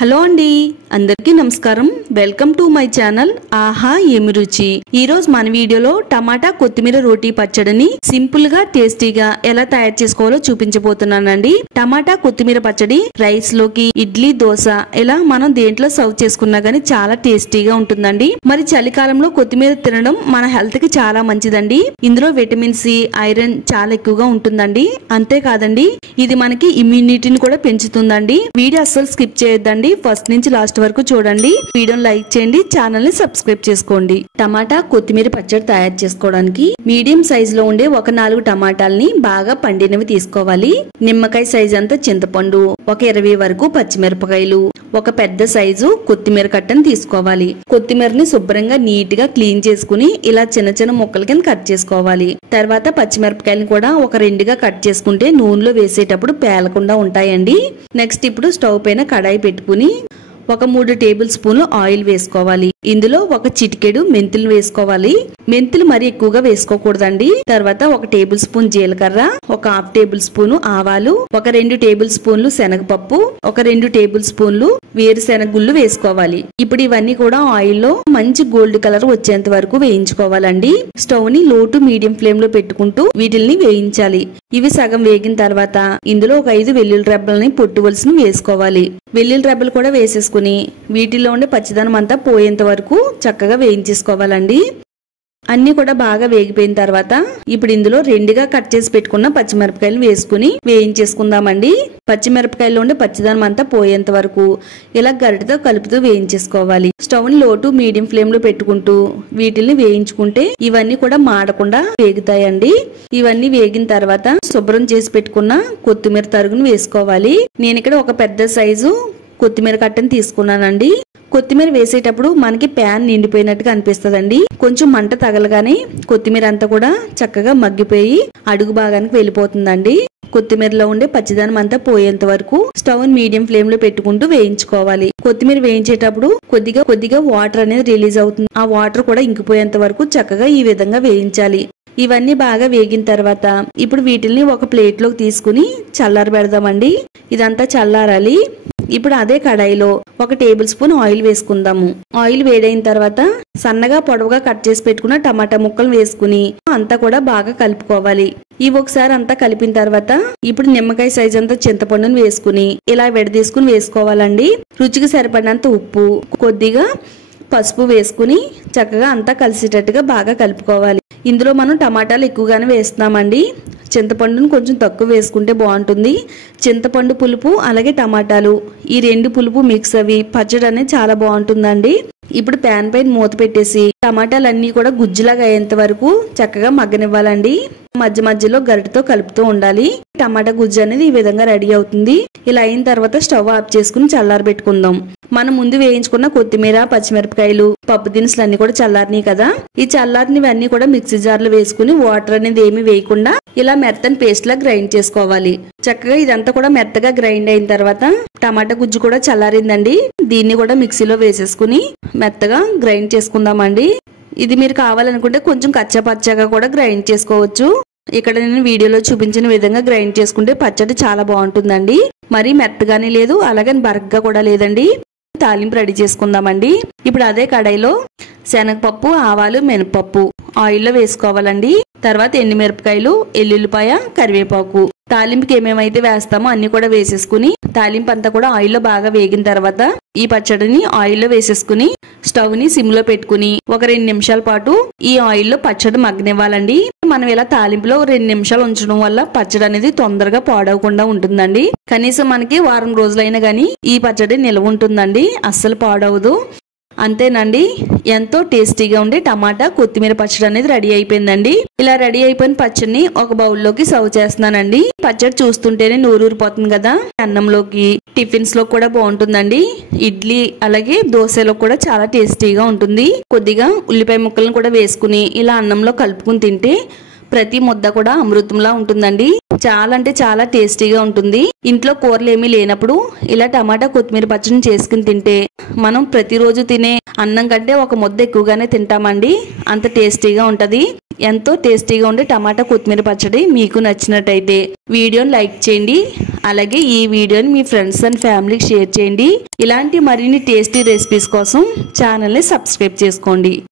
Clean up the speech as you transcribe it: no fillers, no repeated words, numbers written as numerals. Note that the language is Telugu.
హలో అండి, అందరికీ నమస్కారం. వెల్కమ్ టు మై ఛానల్ ఆహా ఏమి రుచి. ఈ రోజు మన వీడియోలో టమాటా కొత్తిమీర రోటీ పచ్చడిని సింపుల్ గా టేస్టీగా ఎలా తయారు చేసుకోవాలో చూపించబోతున్నానండి. టమాటా కొత్తిమీర పచ్చడి రైస్ లోకి, ఇడ్లీ, దోశ ఇలా మనం దేంట్లో సర్వ్ చేసుకున్నా గానీ చాలా టేస్టీగా ఉంటుందండి. మరి చలికాలంలో కొత్తిమీర తినడం మన హెల్త్ కి చాలా మంచిదండి. ఇందులో విటమిన్ సి, ఐరన్ చాలా ఎక్కువగా ఉంటుందండి. అంతేకాదండి, ఇది మనకి ఇమ్యూనిటీని కూడా పెంచుతుందండి. వీడియో అస్సలు స్కిప్ చేయొద్దండి, ఫస్ట్ నుంచి లాస్ట్ వరకు చూడండి. వీడియోని లైక్ చేయండి, ఛానల్ ని సబ్స్క్రైబ్ చేసుకోండి. టమాటా కొత్తిమీర పచ్చడి తయారు చేసుకోవడానికి మీడియం సైజ్ లో ఉండే ఒక 4 టమాటాలని బాగా పండినవి తీసుకోవాలి. నిమ్మకాయ సైజ్ అంతా చింతపండు, ఒక 20 వరకు పచ్చిమిరపకాయలు, ఒక పెద్ద సైజు కొత్తిమీర కట్టను తీసుకోవాలి. కొత్తిమీరని శుభ్రంగా నీట్ గా క్లీన్ చేసుకుని ఇలా చిన్న చిన్న ముక్కల కింద కట్ చేసుకోవాలి. తర్వాత పచ్చిమిరపకాయలను కూడా ఒక 2గా కట్ చేసుకుంటే నూనెలో వేసేటప్పుడు పేలకుండా ఉంటాయండి. నెక్స్ట్ ఇప్పుడు స్టవ్ పైన కడాయి పెట్టుకుని ఒక 3 టేబుల్ స్పూన్లు ఆయిల్ వేసుకోవాలి. ఇందులో ఒక చిటికెడు మెంతులు వేసుకోవాలి. మెంతులు మరి ఎక్కువగా వేసుకోకూడదండి. తర్వాత ఒక టేబుల్ స్పూన్ జీలకర్ర, ఒక 1/2 టేబుల్ స్పూన్ ఆవాలు, ఒక 2 టేబుల్ స్పూన్లు శనగపప్పు, ఒక 2 టేబుల్ స్పూన్లు వేరుశెనగ గుళ్ళు వేసుకోవాలి. ఇప్పుడు ఇవన్నీ కూడా ఆయిల్ లో మంచి గోల్డ్ కలర్ వచ్చేంత వరకు వేయించుకోవాలండి. స్టవ్ ని లో టు మీడియం ఫ్లేమ్ లో పెట్టుకుంటూ వీటిల్ని వేయించాలి. ఇవి సగం వేగిన తర్వాత ఇందులో ఒక 5 వెల్లుల్లి రెబ్బలని పొట్టువలసిన వేసుకోవాలి. వెల్లుల్లి రెబ్బలు కూడా వేసేసుకుని వీటిలో ఉండే పచ్చిదనం అంతా పోయేంత వరకు చక్కగా వేయించేసుకోవాలండి. అన్ని కూడా బాగా వేగిపోయిన తర్వాత ఇప్పుడు ఇందులో 2గా కట్ చేసి పెట్టుకున్న పచ్చిమిరపకాయలు వేసుకుని వేయించేసుకుందామండి. పచ్చిమిరపకాయలు ఉండే పచ్చిదనం అంతా పోయేంత వరకు ఇలా గరిటతో కలుపుతూ వేయించేసుకోవాలి. స్టవ్ ని లో టు మీడియం ఫ్లేమ్ లో పెట్టుకుంటూ వీటిని వేయించుకుంటే ఇవన్నీ కూడా మాడకుండా వేగుతాయండి. ఇవన్నీ వేగిన తర్వాత శుభ్రం చేసి పెట్టుకున్న కొత్తిమీర తరుగును వేసుకోవాలి. నేను ఇక్కడ ఒక పెద్ద సైజు కొత్తిమీర కట్టను తీసుకున్నానండి. కొత్తిమీర వేసేటప్పుడు మనకి ప్యాన్ నిండిపోయినట్టుగా అనిపిస్తుందండి. కొంచెం మంట తగలగానే కొత్తిమీర అంతా కూడా చక్కగా మగ్గిపోయి అడుగు భాగానికి వెళ్ళిపోతుందండి. కొత్తిమీరలో ఉండే పచ్చిదనం అంతా పోయేంత వరకు స్టవ్ మీడియం ఫ్లేమ్ లో పెట్టుకుంటూ వేయించుకోవాలి. కొత్తిమీర వేయించేటప్పుడు కొద్దిగా వాటర్ అనేది రిలీజ్ అవుతుంది. ఆ వాటర్ కూడా ఇంకిపోయేంత వరకు చక్కగా ఈ విధంగా వేయించాలి. ఇవన్నీ బాగా వేగిన తర్వాత ఇప్పుడు వీటిల్ని ఒక ప్లేట్ లోకి తీసుకుని చల్లారి పెడదామండి. ఇదంతా చల్లారాలి. ఇప్పుడు అదే కడాయిలో ఒక టేబుల్ స్పూన్ ఆయిల్ వేసుకుందాము. ఆయిల్ వేడైన తర్వాత సన్నగా పొడవుగా కట్ చేసి పెట్టుకున్న టమాటా ముక్కలు వేసుకుని అంతా కూడా బాగా కలుపుకోవాలి. ఇవి ఒకసారి అంతా కలిపిన తర్వాత ఇప్పుడు నిమ్మకాయ సైజ్ అంతా చింతపండును వేసుకుని ఇలా విడదీసుకుని వేసుకోవాలండి. రుచికి సరిపడినంత ఉప్పు, కొద్దిగా పసుపు వేసుకుని చక్కగా అంతా కలిసేటట్టుగా బాగా కలుపుకోవాలి. ఇందులో మనం టమాటాలు ఎక్కువగానే వేస్తున్నామండి. చింతపండును కొంచెం తక్కువ వేసుకుంటే బాగుంటుంది. చింతపండు పులుపు అలాగే టమాటాలు ఈ 2 పులుపు మిక్స్ అవి పచ్చడి అనేది చాలా బాగుంటుందండి. ఇప్పుడు ప్యాన్ పైన మూత పెట్టేసి టమాటాలన్నీ కూడా గుజ్జులాగా అయ్యేంత వరకు చక్కగా మగ్గనివ్వాలండి. మధ్య మధ్యలో గరిటతో కలుపుతూ ఉండాలి. టమాటా గుజ్జు అనేది ఈ విధంగా రెడీ అవుతుంది. ఇలా అయిన తర్వాత స్టవ్ ఆఫ్ చేసుకుని చల్లారి పెట్టుకుందాం. మనం ముందు వేయించుకున్న కొత్తిమీర, పచ్చిమిరపకాయలు, పప్పు దినుసులు అన్ని కూడా చల్లారినాయి కదా. ఈ చల్లారినవన్నీ కూడా మిక్సీ జార్ లో వేసుకుని వాటర్ అనేది ఏమి వేయకుండా ఇలా మెత్తని పేస్ట్ లా గ్రైండ్ చేసుకోవాలి. చక్కగా ఇదంతా కూడా మెత్తగా గ్రైండ్ అయిన తర్వాత టమాటా గుజ్జు కూడా చల్లారిందండి. దీన్ని కూడా మిక్సీలో వేసేసుకుని మెత్తగా గ్రైండ్ చేసుకుందామండి. ఇది మీరు కావాలనుకుంటే కొంచెం కచ్చపచ్చగా కూడా గ్రైండ్ చేసుకోవచ్చు. ఇక్కడ నేను వీడియోలో చూపించిన విధంగా గ్రైండ్ చేసుకుంటే పచ్చడి చాలా బాగుంటుందండి. మరీ మెత్తగానే లేదు, అలాగే బరగ్గా కూడా లేదండి. తాలింపు రెడీ చేసుకుందామండి. ఇప్పుడు అదే కడాయిలో శనగపప్పు, ఆవాలు, మినపప్పు ఆయిల్లో వేసుకోవాలండి. తర్వాత ఎండుమిరపకాయలు, ఎల్లుల్లిపాయ, కరివేపాకు, తాలింపుకి ఏమేమైతే వేస్తామో అన్ని కూడా వేసేసుకుని తాలింపు అంతా కూడా ఆయిల్లో బాగా వేగిన తర్వాత ఈ పచ్చడిని ఆయిల్లో వేసేసుకుని స్టవ్ ని సిమ్ లో పెట్టుకుని ఒక 2 నిమిషాల పాటు ఈ ఆయిల్లో పచ్చడి మగ్గనివ్వాలండి. మనం ఇలా తాలింపులో 2 నిమిషాలు ఉంచడం వల్ల పచ్చడి అనేది తొందరగా పాడవకుండా ఉంటుందండి. కనీసం మనకి వారం రోజులైనా గానీ ఈ పచ్చడి నిల్వ ఉంటుందండి, అస్సలు పాడవదు. అంతేనండి, ఎంతో టేస్టీగా ఉండే టమాటా కొత్తిమీర పచ్చడి అనేది రెడీ అయిపోయిందండి. ఇలా రెడీ అయిపోయిన పచ్చడిని ఒక బౌల్లోకి సర్వ్ చేస్తున్నానండి. పచ్చడి చూస్తుంటేనే నోరూరిపోతుంది కదా. అన్నంలోకి, టిఫిన్స్ లో కూడా బాగుంటుందండి. ఇడ్లీ అలాగే దోశలో కూడా చాలా టేస్టీగా ఉంటుంది. కొద్దిగా ఉల్లిపాయ ముక్కలను కూడా వేసుకుని ఇలా అన్నంలో కలుపుకుని తింటే ప్రతి ముద్ద కూడా అమృతంలా ఉంటుందండి. చాలా అంటే చాలా టేస్టీగా ఉంటుంది. ఇంట్లో కూరలు ఏమీ లేనప్పుడు ఇలా టమాటా కొత్తిమీర పచ్చడిని చేసుకుని తింటే మనం ప్రతిరోజు తినే అన్నం కంటే ఒక ముద్ద ఎక్కువగానే తింటామండి. అంత టేస్టీగా ఉంటది. ఎంతో టేస్టీగా ఉండే టమాటా కొత్తిమీర పచ్చడి మీకు నచ్చినట్టయితే వీడియోని లైక్ చేయండి. అలాగే ఈ వీడియోని మీ ఫ్రెండ్స్ అండ్ ఫ్యామిలీకి షేర్ చేయండి. ఇలాంటి మరిన్ని టేస్టీ రెసిపీస్ కోసం ఛానల్ని సబ్స్క్రైబ్ చేసుకోండి.